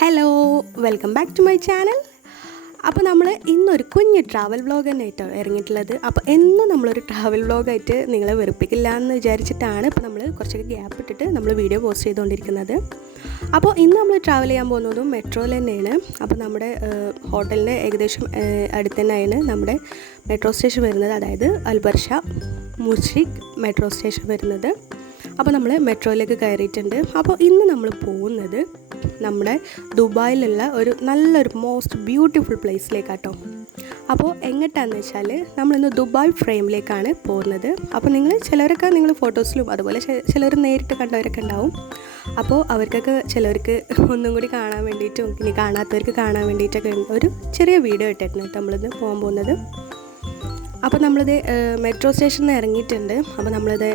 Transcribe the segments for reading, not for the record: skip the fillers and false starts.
Hello, welcome back to my channel. അപ്പോൾ നമ്മൾ ഇന്നൊരു കുഞ്ഞ് ട്രാവൽ വ്ളോഗ് തന്നെ ആയിട്ടാണ് ഇറങ്ങിയിട്ടുള്ളത്. അപ്പോൾ എന്നും നമ്മളൊരു ട്രാവൽ വ്ളോഗായിട്ട് നിങ്ങളെ വെറുപ്പിക്കില്ല എന്ന് വിചാരിച്ചിട്ടാണ് ഇപ്പോൾ നമ്മൾ കുറച്ചൊക്കെ ഗ്യാപ്പ് ഇട്ടിട്ട് നമ്മൾ വീഡിയോ പോസ്റ്റ് ചെയ്തുകൊണ്ടിരിക്കുന്നത്. അപ്പോൾ ഇന്ന് നമ്മൾ ട്രാവൽ ചെയ്യാൻ പോകുന്നതും മെട്രോയിൽ തന്നെയാണ്. അപ്പോൾ നമ്മുടെ ഹോട്ടലിൻ്റെ ഏകദേശം അടുത്ത് തന്നെയാണ് നമ്മുടെ മെട്രോ സ്റ്റേഷൻ വരുന്നത്, അതായത് അൽബർഷ മുഷിക് മെട്രോ സ്റ്റേഷൻ വരുന്നത്. അപ്പോൾ നമ്മൾ മെട്രോയിലേക്ക് കയറിയിട്ടുണ്ട്. അപ്പോൾ ഇന്ന് നമ്മൾ പോകുന്നത് നമ്മുടെ ദുബായിലുള്ള നല്ലൊരു മോസ്റ്റ് ബ്യൂട്ടിഫുൾ പ്ലേസിലേക്കാട്ടോ. അപ്പോൾ എങ്ങോട്ടാണെന്ന് വെച്ചാൽ നമ്മളിന്ന് ദുബായ് ഫ്രെയിമിലേക്കാണ് പോകുന്നത്. അപ്പോൾ ചിലവരൊക്കെ നിങ്ങൾ ഫോട്ടോസിലും അതുപോലെ ചിലർ നേരിട്ട് കണ്ടവരൊക്കെ ഉണ്ടാവും. അപ്പോൾ അവർക്കൊക്കെ ചിലവർക്ക് ഒന്നും കൂടി കാണാൻ വേണ്ടിയിട്ടും ഇനി കാണാത്തവർക്ക് കാണാൻ വേണ്ടിയിട്ടൊക്കെ ഒരു ചെറിയ വീഡിയോ ഇട്ടായിരുന്നു കേട്ടോ നമ്മളിന്ന് പോകാൻ പോകുന്നത്. അപ്പോൾ നമ്മളിത് മെട്രോ സ്റ്റേഷനിൽ നിന്ന് ഇറങ്ങിയിട്ടുണ്ട്. അപ്പോൾ നമ്മളിത്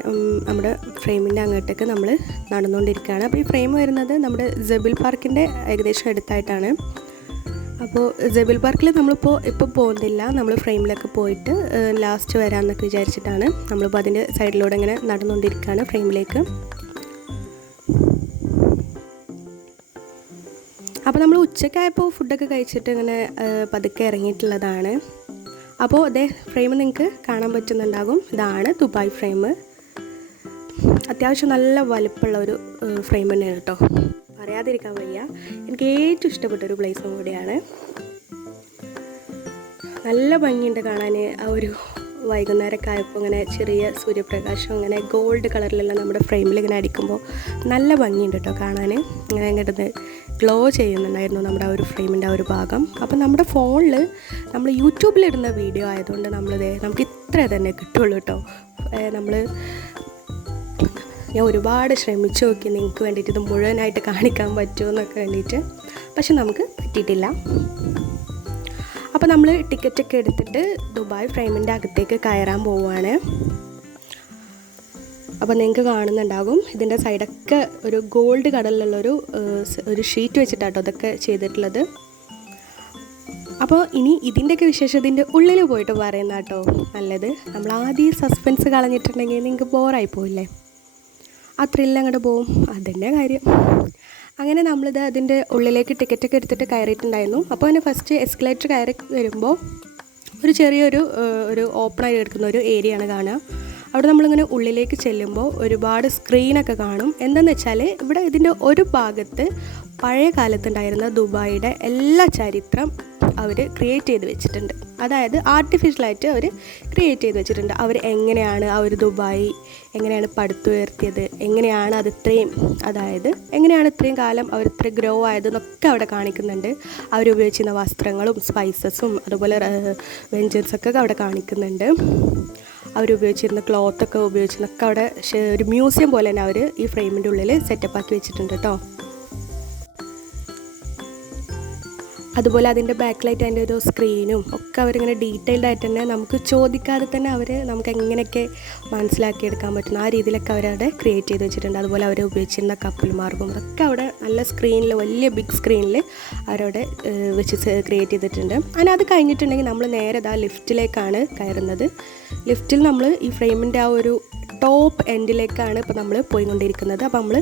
നമ്മുടെ ഫ്രെയിമിൻ്റെ അങ്ങോട്ടേക്ക് നമ്മൾ നടന്നുകൊണ്ടിരിക്കുകയാണ്. അപ്പോൾ ഈ ഫ്രെയിം വരുന്നത് നമ്മുടെ ജബിൽ പാർക്കിൻ്റെ ഏകദേശം അടുത്തായിട്ടാണ്. അപ്പോൾ ജബിൽ പാർക്കിൽ ഇപ്പോൾ പോകുന്നില്ല, നമ്മൾ ഫ്രെയിമിലൊക്കെ പോയിട്ട് ലാസ്റ്റ് വരാമെന്നൊക്കെ വിചാരിച്ചിട്ടാണ് നമ്മളിപ്പോൾ അതിൻ്റെ സൈഡിലൂടെ ഇങ്ങനെ നടന്നുകൊണ്ടിരിക്കുകയാണ് ഫ്രെയിമിലേക്ക്. അപ്പോൾ നമ്മൾ ഉച്ചയ്ക്കായപ്പോൾ ഫുഡൊക്കെ കഴിച്ചിട്ട് ഇങ്ങനെ പതുക്കെ ഇറങ്ങിയിട്ടുള്ളതാണ്. അപ്പോൾ അതേ ഫ്രെയിം നിങ്ങൾക്ക് കാണാൻ പറ്റുന്നുണ്ടാകും. ഇതാണ് ദുബായ് ഫ്രെയിം. അത്യാവശ്യം നല്ല വലുപ്പമുള്ള ഒരു ഫ്രെയിം തന്നെയാണ് കേട്ടോ, പറയാതിരിക്കാൻ വയ്യ. എനിക്ക് ഏറ്റവും ഇഷ്ടപ്പെട്ടൊരു പ്ലേസും കൂടിയാണ്. നല്ല ഭംഗിയുണ്ട് കാണാൻ. ആ ഒരു വൈകുന്നേരമൊക്കെ ആയപ്പോൾ ഇങ്ങനെ ചെറിയ സൂര്യപ്രകാശം ഇങ്ങനെ ഗോൾഡ് കളറിലുള്ള നമ്മുടെ ഫ്രെയിമിൽ ഇങ്ങനെ അടിക്കുമ്പോൾ നല്ല ഭംഗിയുണ്ട് കേട്ടോ കാണാൻ. ഇങ്ങനെ ഇങ്ങോട്ട് ഗ്ലോ ചെയ്യുന്നുണ്ടായിരുന്നു നമ്മുടെ ആ ഒരു ഫ്രെയിമിൻ്റെ ആ ഒരു ഭാഗം. അപ്പം നമ്മുടെ ഫോണിൽ നമ്മൾ യൂട്യൂബിലിടുന്ന വീഡിയോ ആയതുകൊണ്ട് നമുക്ക് ഇത്ര തന്നെ കിട്ടുള്ളൂ കേട്ടോ. ഞാൻ ഒരുപാട് ശ്രമിച്ചു നോക്കി നിങ്ങൾക്ക് വേണ്ടിയിട്ട് ഇത് മുഴുവനായിട്ട് കാണിക്കാൻ പറ്റുമോ എന്നൊക്കെ വേണ്ടിയിട്ട്, പക്ഷെ നമുക്ക് പറ്റിയിട്ടില്ല. അപ്പോൾ നമ്മൾ ടിക്കറ്റൊക്കെ എടുത്തിട്ട് ദുബായ് ഫ്രെയിമിൻ്റെ അകത്തേക്ക് കയറാൻ പോവുകയാണ്. അപ്പോൾ നിങ്ങൾക്ക് കാണുന്നുണ്ടാകും ഇതിൻ്റെ സൈഡൊക്കെ ഒരു ഗോൾഡ് കളറിലുള്ളൊരു ഷീറ്റ് വെച്ചിട്ടാട്ടോ അതൊക്കെ ചെയ്തിട്ടുള്ളത്. അപ്പോൾ ഇനി ഇതിൻ്റെയൊക്കെ വിശേഷം ഇതിൻ്റെ ഉള്ളിൽ പോയിട്ട് പറയുന്ന കേട്ടോ നല്ലത്. നമ്മൾ ആദ്യം സസ്പെൻസ് കളഞ്ഞിട്ടുണ്ടെങ്കിൽ നിങ്ങൾക്ക് ബോറായി പോയില്ലേ, ആ ത്രില്ല് അങ്ങോട്ട് പോവും, അതിൻ്റെ കാര്യം. അങ്ങനെ നമ്മളിത് അതിൻ്റെ ഉള്ളിലേക്ക് ടിക്കറ്റൊക്കെ എടുത്തിട്ട് കയറിയിട്ടുണ്ടായിരുന്നു. അപ്പോൾ അതിന് ഫസ്റ്റ് എസ്കലേറ്റർ കയറി വരുമ്പോൾ ഒരു ചെറിയൊരു ഓപ്പണായി എടുക്കുന്ന ഒരു ഏരിയ ആണ് കാണുക. അവിടെ നമ്മളിങ്ങനെ ഉള്ളിലേക്ക് ചെല്ലുമ്പോൾ ഒരുപാട് സ്ക്രീനൊക്കെ കാണും. എന്താണെന്ന് വെച്ചാൽ ഇവിടെ ഇതിൻ്റെ ഒരു ഭാഗത്ത് പഴയ കാലത്തുണ്ടായിരുന്ന ദുബായിയുടെ എല്ലാ ചരിത്രം അവർ ക്രിയേറ്റ് ചെയ്ത് വെച്ചിട്ടുണ്ട്. അതായത് ആർട്ടിഫിഷ്യലായിട്ട് അവർ ക്രിയേറ്റ് ചെയ്ത് വെച്ചിട്ടുണ്ട്. അവർ എങ്ങനെയാണ് ആ ഒരു ദുബായ് എങ്ങനെയാണ് പടുത്തുയർത്തിയത്, എങ്ങനെയാണ് എങ്ങനെയാണ് ഇത്രയും കാലം അവർ ഇത്ര ഗ്രോ ആയതെന്നൊക്കെ അവിടെ കാണിക്കുന്നുണ്ട്. അവരുപയോഗിച്ചിരുന്ന വസ്ത്രങ്ങളും സ്പൈസസും അതുപോലെ വെഞ്ചൻസൊക്കെ അവിടെ കാണിക്കുന്നുണ്ട്. അവരുപയോഗിച്ചിരുന്ന ക്ലോത്തൊക്കെ ഉപയോഗിച്ചിരുന്നൊക്കെ അവിടെ ഒരു മ്യൂസിയം പോലെ തന്നെ അവർ ഈ ഫ്രെയിമിൻ്റെ ഉള്ളിൽ സെറ്റപ്പാക്കി വെച്ചിട്ടുണ്ട് കേട്ടോ. അതുപോലെ അതിൻ്റെ ബാക്കിലായിട്ട് അതിൻ്റെ ഒരു സ്ക്രീനും ഒക്കെ അവരിങ്ങനെ ഡീറ്റെയിൽഡ് ആയിട്ട് തന്നെ നമുക്ക് ചോദിക്കാതെ തന്നെ നമുക്ക് എങ്ങനെയൊക്കെ മനസ്സിലാക്കിയെടുക്കാൻ പറ്റുന്ന ആ രീതിയിലൊക്കെ അവരവിടെ ക്രിയേറ്റ് ചെയ്ത് വെച്ചിട്ടുണ്ട്. അതുപോലെ അവർ ഉപയോഗിച്ചിരുന്ന കപ്പിൾ മാർഗം അതൊക്കെ അവിടെ നല്ല സ്ക്രീനിൽ, വലിയ ബിഗ് സ്ക്രീനിൽ അവരവിടെ വെച്ച് ക്രിയേറ്റ് ചെയ്തിട്ടുണ്ട്. അങ്ങനെ അത് കഴിഞ്ഞിട്ടുണ്ടെങ്കിൽ നമ്മൾ നേരെ ലിഫ്റ്റിലേക്കാണ് കയറുന്നത്. ലിഫ്റ്റിൽ നമ്മൾ ഈ ഫ്രെയിമിൻ്റെ ആ ഒരു ടോപ്പ് എൻഡിലേക്കാണ് ഇപ്പോൾ നമ്മൾ പോയിക്കൊണ്ടിരിക്കുന്നത്. അപ്പോൾ നമ്മൾ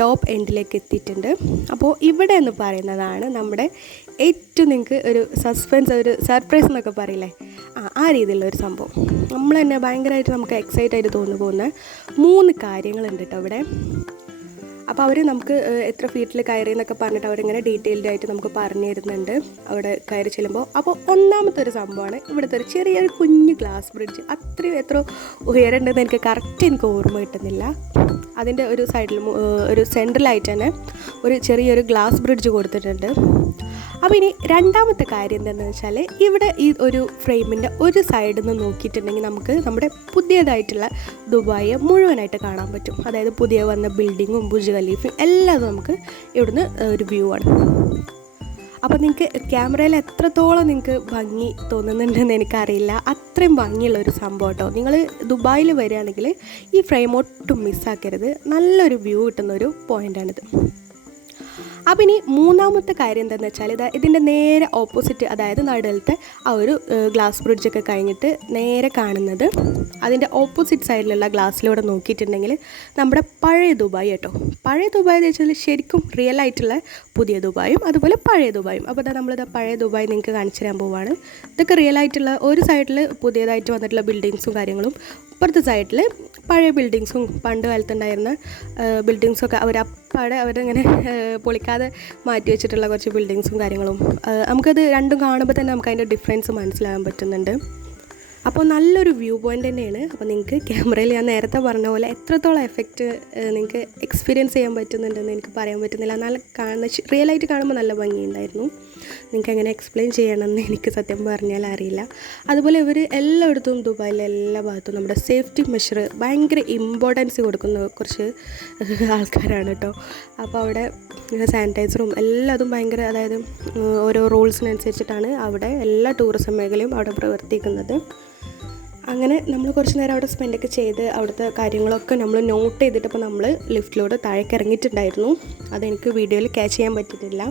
ടോപ്പ് എൻഡിലേക്ക് എത്തിയിട്ടുണ്ട്. അപ്പോൾ ഇവിടെ എന്ന് പറയുന്നതാണ് നമ്മുടെ ഏറ്റവും നിങ്ങൾക്ക് ഒരു സസ്പെൻസ്, ഒരു സർപ്രൈസ് എന്നൊക്കെ പറയില്ലേ, ആ രീതിയിലുള്ള ഒരു സംഭവം. നമ്മൾ തന്നെ ഭയങ്കരമായിട്ട് നമുക്ക് എക്സൈറ്റ് ആയിട്ട് തോന്നു പോകുന്ന 3 കാര്യങ്ങളുണ്ട് കേട്ടോ ഇവിടെ. അപ്പോൾ അവർ നമുക്ക് എത്ര ഫീറ്റിൽ കയറി എന്നൊക്കെ പറഞ്ഞിട്ട് അവരിങ്ങനെ ഡീറ്റെയിൽഡ് ആയിട്ട് നമുക്ക് പറഞ്ഞു തരുന്നുണ്ട് അവിടെ കയറി ചെല്ലുമ്പോൾ. അപ്പോൾ ഒന്നാമത്തെ ഒരു സംഭവമാണ് ഇവിടുത്തെ ഒരു ചെറിയൊരു കുഞ്ഞു ഗ്ലാസ് ബ്രിഡ്ജ്. എത്ര ഉയരമുണ്ടെന്ന് എനിക്ക് ഓർമ്മ കിട്ടുന്നില്ല. അതിൻ്റെ ഒരു സൈഡിൽ ഒരു സെൻട്രലായിട്ട് തന്നെ ഒരു ചെറിയൊരു ഗ്ലാസ് ബ്രിഡ്ജ് കൊടുത്തിട്ടുണ്ട്. അപ്പോൾ ഇനി രണ്ടാമത്തെ കാര്യം എന്താണെന്ന് വെച്ചാൽ ഇവിടെ ഈ ഒരു ഫ്രെയിമിൻ്റെ ഒരു സൈഡിൽ നിന്ന് നോക്കിയിട്ടുണ്ടെങ്കിൽ നമുക്ക് നമ്മുടെ പുതിയതായിട്ടുള്ള ദുബായിയെ മുഴുവനായിട്ട് കാണാൻ പറ്റും. അതായത് പുതിയ വന്ന ബിൽഡിങ്ങും ബുർജ് ഖലീഫയും എല്ലാം നമുക്ക് ഇവിടുന്ന് ഒരു വ്യൂ ആണ്. അപ്പോൾ നിങ്ങൾക്ക് ക്യാമറയിൽ എത്രത്തോളം നിങ്ങൾക്ക് ഭംഗി തോന്നുന്നുണ്ടെന്ന് എനിക്കറിയില്ല, അത്രയും ഭംഗിയുള്ള ഒരു സംഭവം കേട്ടോ. നിങ്ങൾ ദുബായിൽ വരികയാണെങ്കിൽ ഈ ഫ്രെയിം ഒട്ടും മിസ്സാക്കരുത്. നല്ലൊരു വ്യൂ കിട്ടുന്നൊരു പോയിൻ്റാണിത്. അപ്പോൾ ഇനി മൂന്നാമത്തെ കാര്യം എന്താണെന്ന് വെച്ചാൽ ഇതിൻ്റെ നേരെ ഓപ്പോസിറ്റ്, അതായത് നടുവിലത്തെ ആ ഒരു ഗ്ലാസ് ബ്രിഡ്ജൊക്കെ കഴിഞ്ഞിട്ട് നേരെ കാണുന്നത് അതിൻ്റെ ഓപ്പോസിറ്റ് സൈഡിലുള്ള ഗ്ലാസ്സിലൂടെ നോക്കിയിട്ടുണ്ടെങ്കിൽ നമ്മുടെ പഴയ ദുബായ് കേട്ടോ. പഴയ ദുബായ് എന്ന് വെച്ചാൽ ശരിക്കും റിയൽ ആയിട്ടുള്ള പുതിയ ദുബായും അതുപോലെ പഴയ ദുബായും. അപ്പോൾ നമ്മളിത് പഴയ ദുബായ് നിങ്ങൾക്ക് കാണിച്ചു തരാൻ പോവുകയാണ്. ഇതൊക്കെ റിയൽ ആയിട്ടുള്ള ഒരു സൈഡിൽ പുതിയതായിട്ട് വന്നിട്ടുള്ള ബിൽഡിങ്സും കാര്യങ്ങളും, ഇപ്പുറത്തെ സൈഡിൽ പഴയ ബിൽഡിങ്സും പണ്ട് കാലത്തുണ്ടായിരുന്ന ബിൽഡിങ്സൊക്കെ അവരിങ്ങനെ പൊളിക്കാതെ മാറ്റി വെച്ചിട്ടുള്ള കുറച്ച് ബിൽഡിങ്സും കാര്യങ്ങളും. നമുക്കത് രണ്ടും കാണുമ്പോൾ തന്നെ നമുക്ക് അതിൻ്റെ ഡിഫറൻസ് മനസ്സിലാകാൻ പറ്റുന്നുണ്ട്. അപ്പോൾ നല്ലൊരു വ്യൂ പോയിൻ്റ് തന്നെയാണ്. അപ്പോൾ നിങ്ങൾക്ക് ക്യാമറയിൽ ഞാൻ നേരത്തെ പറഞ്ഞ പോലെ എത്രത്തോളം എഫക്റ്റ് നിങ്ങൾക്ക് എക്സ്പീരിയൻസ് ചെയ്യാൻ പറ്റുന്നുണ്ടെന്ന് എനിക്ക് പറയാൻ പറ്റുന്നില്ല. നല്ല റിയലായിട്ട് കാണുമ്പോൾ നല്ല ഭംഗിയുണ്ടായിരുന്നു. നിങ്ങൾക്ക് എങ്ങനെ എക്സ്പ്ലെയിൻ ചെയ്യണമെന്ന് എനിക്ക് സത്യം പറഞ്ഞാൽ അറിയില്ല. അതുപോലെ ഇവർ എല്ലായിടത്തും ദുബായിലെ എല്ലാ ഭാഗത്തും നമ്മുടെ സേഫ്റ്റി മെഷർ ഭയങ്കര ഇമ്പോർട്ടൻസ് കൊടുക്കുന്ന കുറച്ച് ആൾക്കാരാണ് കേട്ടോ. അപ്പോൾ അവിടെ സാനിറ്റൈസറും എല്ലാതും ഭയങ്കര, അതായത് ഓരോ റൂൾസിനനുസരിച്ചിട്ടാണ് അവിടെ എല്ലാ ടൂറിസം മേഖലയും അവിടെ പ്രവർത്തിക്കുന്നത്. അങ്ങനെ നമ്മൾ കുറച്ച് നേരം അവിടെ സ്പെൻഡൊക്കെ ചെയ്ത് അവിടുത്തെ കാര്യങ്ങളൊക്കെ നമ്മൾ നോട്ട് ചെയ്തിട്ട് ഇപ്പോൾ നമ്മൾ ലിഫ്റ്റിലൂടെ താഴേക്ക് ഇറങ്ങിയിട്ടുണ്ടായിരുന്നു. അതെനിക്ക് വീഡിയോയിൽ ക്യാച്ച് ചെയ്യാൻ പറ്റിയിട്ടില്ല.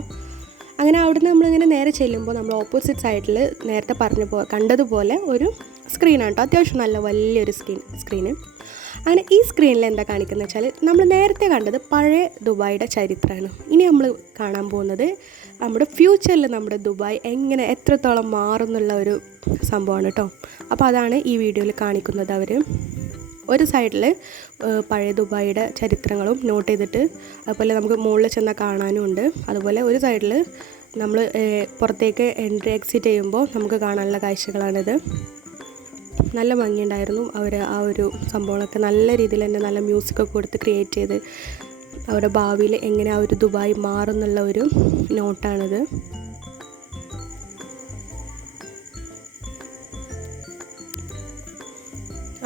അങ്ങനെ അവിടുന്ന് നമ്മളിങ്ങനെ നേരെ ചെല്ലുമ്പോൾ നമ്മൾ ഓപ്പോസിറ്റ് സൈഡിൽ നേരത്തെ കണ്ടതുപോലെ ഒരു സ്ക്രീനാണ് കേട്ടോ. അത്യാവശ്യം നല്ല വലിയൊരു സ്ക്രീന്. അങ്ങനെ ഈ സ്ക്രീനിൽ എന്താ കാണിക്കുന്നത് വെച്ചാൽ നമ്മൾ നേരത്തെ കണ്ടത് പഴയ ദുബായിയുടെ ചരിത്രമാണ്. ഇനി നമ്മൾ കാണാൻ പോകുന്നത് നമ്മുടെ ഫ്യൂച്ചറിൽ നമ്മുടെ ദുബായ് എത്രത്തോളം മാറുന്നുള്ള ഒരു സംഭവമാണ് കേട്ടോ. അപ്പോൾ അതാണ് ഈ വീഡിയോയിൽ കാണിക്കുന്നത്. അവർ ഒരു സൈഡിൽ പഴയ ദുബായിയുടെ ചരിത്രങ്ങളും നോട്ട് ചെയ്തിട്ട്, അതുപോലെ നമുക്ക് മുകളിൽ ചെന്നാൽ കാണാനും ഉണ്ട്. അതുപോലെ ഒരു സൈഡിൽ നമ്മൾ പുറത്തേക്ക് എൻട്രി എക്സിറ്റ് ചെയ്യുമ്പോൾ നമുക്ക് കാണാനുള്ള കാഴ്ചകളാണിത്. നല്ല ഭംഗിയുണ്ടായിരുന്നു. അവർ ആ ഒരു സംഭവങ്ങളൊക്കെ നല്ല രീതിയിൽ തന്നെ നല്ല മ്യൂസിക്കൊക്കെ കൊടുത്ത് ക്രിയേറ്റ് ചെയ്ത് അവരുടെ ഭാവിയിൽ എങ്ങനെ ആ ഒരു ദുബായ് മാറുന്നുള്ള ഒരു നോട്ടാണിത്.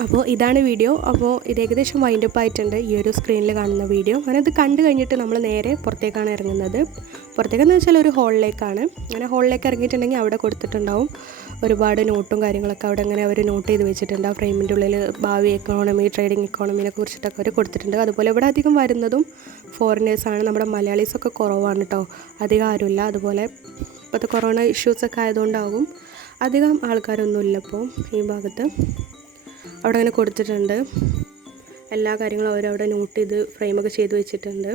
അപ്പോൾ ഇതാണ് വീഡിയോ. അപ്പോൾ ഇത് ഏകദേശം വൈൻഡപ്പ് ആയിട്ടുണ്ട് ഈ ഒരു സ്ക്രീനിൽ കാണുന്ന വീഡിയോ. അങ്ങനെ ഇത് കണ്ടു കഴിഞ്ഞിട്ട് നമ്മൾ നേരെ പുറത്തേക്കാണ് ഇറങ്ങുന്നത്. പുറത്തേക്കെന്ന് വെച്ചാൽ ഒരു ഹോളിലേക്കാണ്. അങ്ങനെ ഹോളിലേക്ക് ഇറങ്ങിയിട്ടുണ്ടെങ്കിൽ അവിടെ കൊടുത്തിട്ടുണ്ടാവും ഒരുപാട് നോട്ടും കാര്യങ്ങളൊക്കെ. അവിടെ അങ്ങനെ അവർ നോട്ട് ചെയ്ത് വെച്ചിട്ടുണ്ട്. ആ ഫ്രെയിമിൻ്റെ ഉള്ളിൽ ഭാവി എക്കോണമി, ട്രേഡിംഗ് എക്കോണമിനെ കുറിച്ചിട്ടൊക്കെ അവർ കൊടുത്തിട്ടുണ്ട്. അതുപോലെ ഇവിടെ അധികം വരുന്നതും ഫോറിനേഴ്സാണ്. നമ്മുടെ മലയാളീസൊക്കെ കുറവാണ് കേട്ടോ, അധികം ആരുമില്ല. അതുപോലെ ഇപ്പോഴത്തെ കൊറോണ ഇഷ്യൂസൊക്കെ ആയതുകൊണ്ടാകും അധികം ആൾക്കാരൊന്നുമില്ല ഇപ്പോൾ ഈ ഭാഗത്ത്. അവിടെ അങ്ങനെ കൊടുത്തിട്ടുണ്ട് എല്ലാ കാര്യങ്ങളും അവരവിടെ നോട്ട് ചെയ്ത് ഫ്രെയിമൊക്കെ ചെയ്ത് വെച്ചിട്ടുണ്ട്.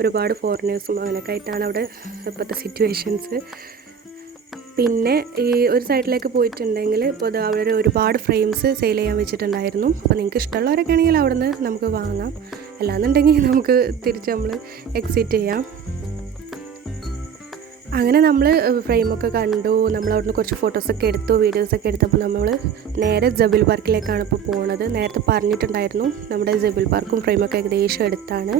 ഒരുപാട് ഫോറിനേഴ്സും അങ്ങനെയൊക്കെ ആയിട്ടാണ് അവിടെ ഇപ്പോഴത്തെ സിറ്റുവേഷൻസ്. പിന്നെ ഈ ഒരു സൈഡിലേക്ക് പോയിട്ടുണ്ടെങ്കിൽ ഇപ്പോൾ അവിടെ ഒരുപാട് ഫ്രെയിംസ് സെയിൽ ചെയ്യാൻ വെച്ചിട്ടുണ്ടായിരുന്നു. അപ്പോൾ നിങ്ങൾക്ക് ഇഷ്ടമുള്ളവരൊക്കെ ആണെങ്കിൽ അവിടെ നിന്ന് നമുക്ക് വാങ്ങാം. അല്ലാന്നുണ്ടെങ്കിൽ നമുക്ക് തിരിച്ച് നമ്മൾ എക്സിറ്റ് ചെയ്യാം. അങ്ങനെ നമ്മൾ ഫ്രെയിമൊക്കെ കണ്ടു. നമ്മളവിടുന്ന് കുറച്ച് ഫോട്ടോസൊക്കെ എടുത്തു, വീഡിയോസൊക്കെ എടുത്തപ്പോൾ നമ്മൾ നേരെ ജബിൽ പാർക്കിലേക്കാണ് ഇപ്പോൾ പോകുന്നത്. നേരത്തെ പറഞ്ഞിട്ടുണ്ടായിരുന്നു നമ്മുടെ ജബിൽ പാർക്കും ഫ്രെയിമൊക്കെ ഏകദേശം എടുത്താണ്.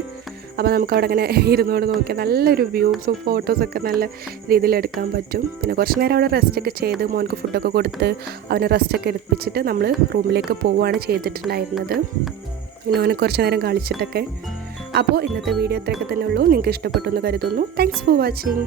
അപ്പോൾ നമുക്കവിടെ അങ്ങനെ ഇരുന്നോട് നോക്കിയാൽ നല്ലൊരു വ്യൂസും ഫോട്ടോസൊക്കെ നല്ല രീതിയിൽ എടുക്കാൻ പറ്റും. പിന്നെ കുറച്ച് നേരം അവിടെ റെസ്റ്റൊക്കെ ചെയ്ത് മോൻക്ക് ഫുഡൊക്കെ കൊടുത്ത് അവനെ റെസ്റ്റൊക്കെ എടുപ്പിച്ചിട്ട് നമ്മൾ റൂമിലേക്ക് പോവുകയാണ് ചെയ്തിട്ടുണ്ടായിരുന്നത്. പിന്നെ അവനെ കുറച്ച് നേരം കളിച്ചിട്ടൊക്കെ. അപ്പോൾ ഇന്നത്തെ വീഡിയോ ഇത്രയൊക്കെ തന്നെ ഉള്ളൂ. നിങ്ങൾക്ക് ഇഷ്ടപ്പെട്ടു എന്ന് കരുതുന്നു. Thanks for watching.